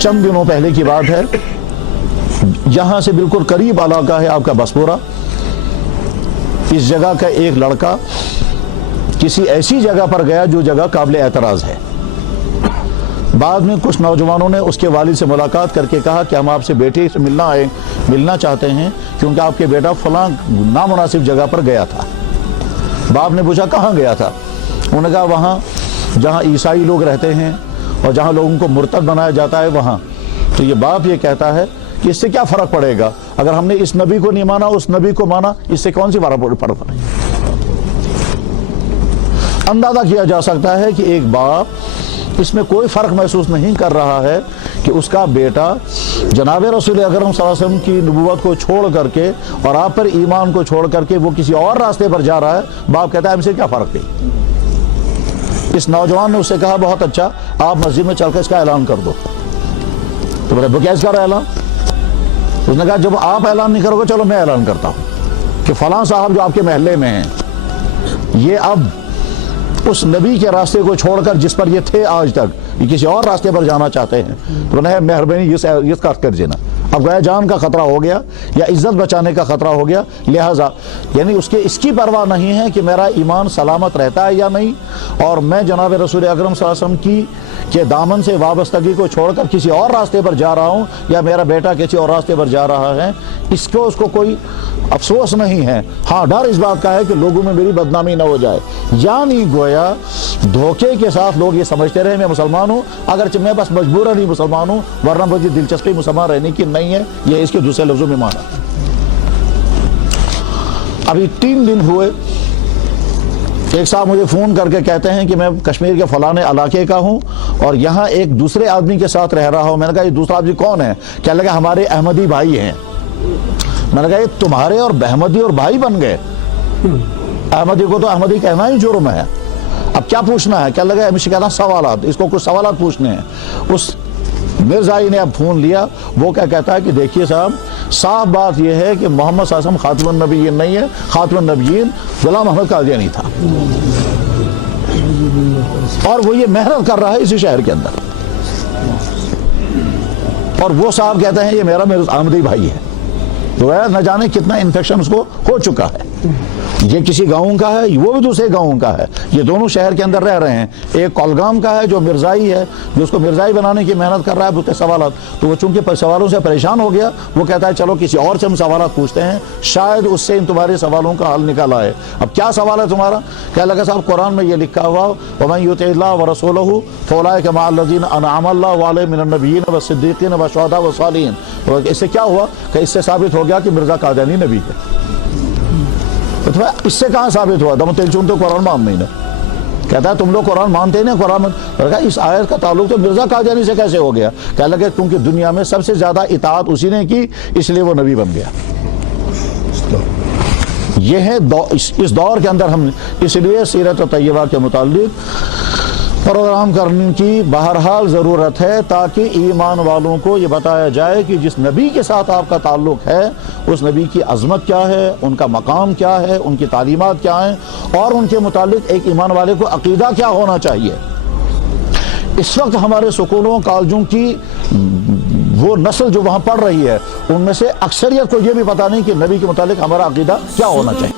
چند دنوں پہلے کی بات ہے، یہاں سے بالکل قریب علاقہ ہے آپ کا بسپورہ، اس جگہ کا ایک لڑکا کسی ایسی جگہ پر گیا جو جگہ قابل اعتراض ہے۔ بعد میں کچھ نوجوانوں نے اس کے والد سے ملاقات کر کے کہا کہ ہم آپ سے بیٹے سے ملنا چاہتے ہیں کیونکہ آپ کے بیٹا فلاں نامناسب جگہ پر گیا تھا۔ باپ نے پوچھا کہاں گیا تھا؟ انہوں نے کہا وہاں جہاں عیسائی لوگ رہتے ہیں اور جہاں لوگوں کو مرتد بنایا جاتا ہے وہاں۔ تو یہ باپ یہ کہتا ہے کہ اس سے کیا فرق پڑے گا، اگر ہم نے اس نبی کو نہیں مانا اس نبی کو مانا، اس سے کون سی فرق پڑے گا؟ اندازہ کیا جا سکتا ہے کہ ایک باپ اس میں کوئی فرق محسوس نہیں کر رہا ہے کہ اس کا بیٹا جناب رسول اکرم صلی اللہ علیہ وسلم کی نبوت کو چھوڑ کر کے اور آپ پر ایمان کو چھوڑ کر کے وہ کسی اور راستے پر جا رہا ہے۔ باپ کہتا ہے ہم سے کیا فرق ہے؟ اس نوجوان نے اس سے کہا بہت اچھا، آپ مسجد میں چل کر اس کا اعلان کر دو۔ تو بولے وہ کیا اس کا اعلان؟ اس نے کہا جب آپ اعلان نہیں کرو گے چلو میں اعلان کرتا ہوں کہ فلاں صاحب جو آپ کے محلے میں ہیں یہ اب اس نبی کے راستے کو چھوڑ کر جس پر یہ تھے آج تک، یہ کسی اور راستے پر جانا چاہتے ہیں۔ تو انہیں مہربانی یہ کر دینا، اب گویا جان کا خطرہ ہو گیا یا عزت بچانے کا خطرہ ہو گیا، لہٰذا یعنی اس کی پرواہ نہیں ہے کہ میرا ایمان سلامت رہتا ہے یا نہیں، اور میں جناب رسول اکرم صلی اللہ علیہ وسلم کے دامن سے وابستگی کو چھوڑ کر کسی اور راستے پر جا رہا ہوں یا میرا بیٹا کسی اور راستے پر جا رہا ہے، اس کو کوئی افسوس نہیں ہے۔ ہاں ڈر اس بات کا ہے کہ لوگوں میں میری بدنامی نہ ہو جائے، یعنی گویا دھوکے کے ساتھ لوگ یہ سمجھتے رہے میں مسلمان ہوں، اگرچہ میں بس مجبوراً ہی مسلمان ہوں، ورنہ مجھے دلچسپی مسلمان رہنے کی نہیں ہے، یہ اس کے دوسرے لفظوں میں مانا۔ ابھی 3 دن ہوئے، ایک صاحب مجھے فون کر کے کہتے ہیں کہ میں کشمیر کے فلانے علاقے کا ہوں اور یہاں ایک دوسرے آدمی کے ساتھ رہ رہا ہوں۔ میں نے کہا یہ دوسرا آدمی کون ہے؟ کہنے لگا ہمارے احمدی بھائی ہیں۔ میں نے کہا یہ تمہارے اور احمدی اور بھائی بن گئے؟ احمدی کو تو احمدی کہنا ہی جرم ہے، اب کیا پوچھنا ہے؟ کہنے لگا ہمیشہ کہنا سوالات، اس کو کچھ سوالات پوچھنے ہیں۔ اس مرزائی نے اب فون لیا، وہ کیا کہتا ہے کہ دیکھیے صاحب صاف بات یہ ہے کہ محمد صلی اللہ علیہ وسلم خاتم النبیین نہیں ہے، خاتم النبیین غلام احمد قادیانی تھا، اور وہ یہ محنت کر رہا ہے اسی شہر کے اندر، اور وہ صاحب کہتے ہیں یہ میرا احمدی بھائی ہے۔ تو نہ جانے کتنا انفیکشن اس کو ہو چکا ہے، یہ کسی گاؤں کا ہے وہ بھی دوسرے گاؤں کا ہے، یہ دونوں شہر کے اندر رہ رہے ہیں۔ ایک کولگام کا ہے جو مرزائی ہے، جو اس کو مرزائی بنانے کی محنت کر رہا ہے، اس کے سوالات، تو وہ چونکہ سوالوں سے پریشان ہو گیا، وہ کہتا ہے چلو کسی اور سے ہم سوالات پوچھتے ہیں، شاید اس سے ان تمہارے سوالوں کا حل نکل آئے۔ اب کیا سوال ہے تمہارا؟ کہنے لگا صاحب قرآن میں یہ لکھا ہوا وَمَن يُطِعِ اللَّهَ وَرَسُولَهُ فَأُولَٰئِكَ مَعَ الَّذِينَ أَنْعَمَ اللَّهُ عَلَيْهِم مِّنَ النَّبِيِّينَ وَالصِّدِّيقِينَ وَالشُّهَدَاءِ وَالصَّالِحِينَ۔ اس سے کیا ہوا کہ اس سے ثابت ہو گیا کہ مرزا قادیانی نبی ہے۔ اس سے کہاں ثابت ہوا؟ دم تیل چون تو قرآن مان نہیں نا، کہتا ہے تم لوگ قرآن مانتے نہیں، قرآن اس آیت کا تعلق تو مرزا قادیانی سے کیسے ہو گیا؟ کہنے لگے کیونکہ دنیا میں سب سے زیادہ اطاعت اسی نے کی اس لیے وہ نبی بن گیا۔ یہ ہے اس دور کے اندر ہم اس لیے سیرت طیبہ کے متعلق پروگرام کرنے کی بہرحال ضرورت ہے، تاکہ ایمان والوں کو یہ بتایا جائے کہ جس نبی کے ساتھ آپ کا تعلق ہے اس نبی کی عظمت کیا ہے، ان کا مقام کیا ہے، ان کی تعلیمات کیا ہیں، اور ان کے متعلق ایک ایمان والے کو عقیدہ کیا ہونا چاہیے۔ اس وقت ہمارے سکولوں کالجوں کی وہ نسل جو وہاں پڑھ رہی ہے ان میں سے اکثریت کو یہ بھی پتہ نہیں کہ نبی کے متعلق ہمارا عقیدہ کیا ہونا چاہیے۔